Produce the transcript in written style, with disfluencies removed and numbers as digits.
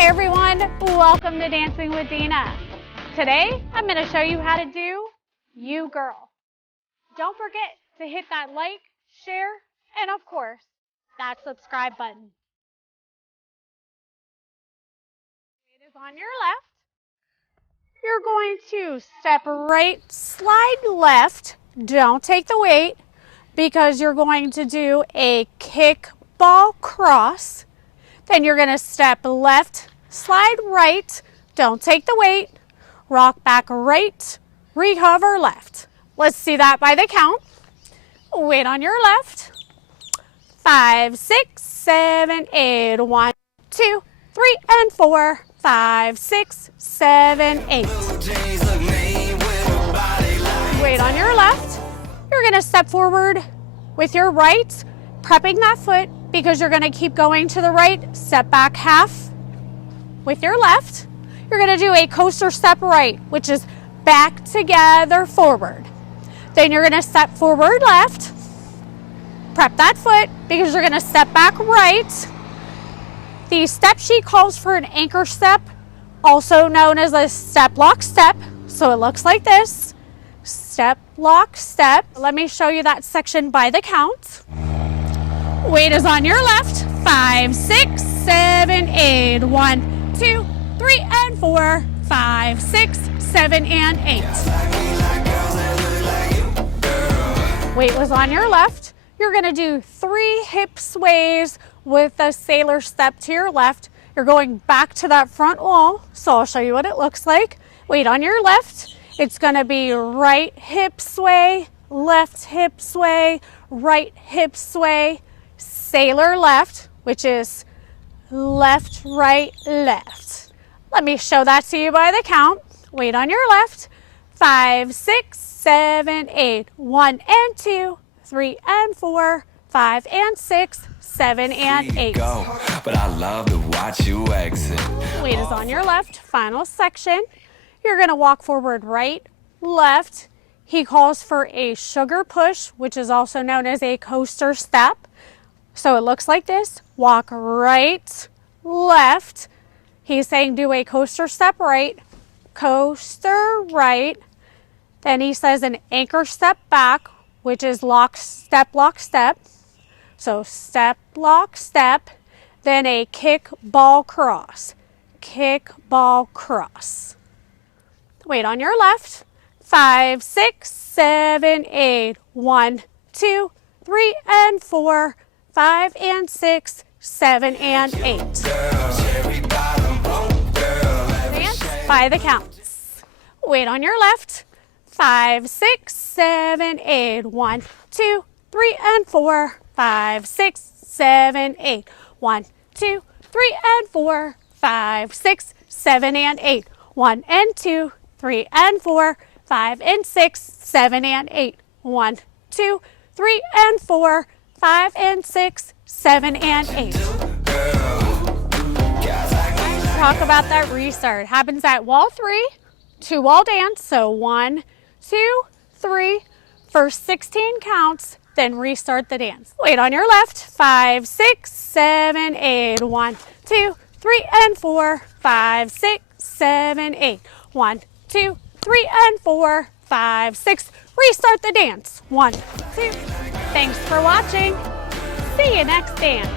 Hey everyone, welcome to Dancing with Dina. Today, I'm going to show you how to do You Girl. Don't forget to hit that like, share, and of course, that subscribe button. It is on your left. You're going to step right, slide left. Don't take the weight because you're going to do a kick ball cross. Then you're going to step left, slide right. Don't take the weight. Rock back right, recover left. Let's see that by the count. Weight on your left. 5, 6, 7, 8. 1, 2, 3, and 4. 5, 6, 7, 8. Weight on your left. You're going to step forward with your right, prepping that foot because you're going to keep going to the right. Step back half with your left. You're going to do a coaster step right, which is back together forward. Then you're going to step forward left. Prep that foot because you're going to step back right. The step sheet calls for an anchor step, also known as a step lock step. So it looks like this. Step lock step. Let me show you that section by the count. Weight is on your left. 5, 6, 7, 8. 1, 2, 3, and 4. 5, 6, 7, and 8. Weight was on your left. You're going to do 3 hip sways with a sailor step to your left. You're going back to that front wall, so I'll show you what it looks like. Weight on your left. It's going to be right hip sway, left hip sway, right hip sway, sailor left, which is left, right, left. Let me show that to you by the count. Weight on your left. 5, 6, 7, 8. 1 and 2, 3 and 4, 5 and 6, 7 and 8. Go, but I love to watch you exit. Weight is on your left. Final section. You're going to walk forward right, left. He calls for a sugar push, which is also known as a coaster step. So it looks like this. Walk right, left. He's saying do a coaster step right, coaster right. Then he says an anchor step back, which is lock, step. So step, lock, step. Then a kick, ball, cross. Kick, ball, cross. Weight on your left. 5, 6, 7, 8. 1, 2, 3, and 4. 5 and 6, 7 and 8. Dance by the counts. Weight on your left. 5, 6, 7, 8. 1, 2, 3, and 4. 5, 6, 7, 8. 1, 2, 3, and 4. 5, 6, 7, and 8. 1 and 2, 3 and 4. 5 and 6, 7 and 8. 1, 2, 3, and 4. 5 and 6, 7 and 8. Talk about that restart. Happens at wall 3, 2 wall dance. So 1, 2, 3, first 16 counts, then restart the dance. Weight on your left. 5, 6, 7, 8. 1, 2, 3, and 4. 5, 6, 7, 8. 1, 2, 3, and 4. 5, 6. Restart the dance. 1, 2. Thanks for watching. See you next dance.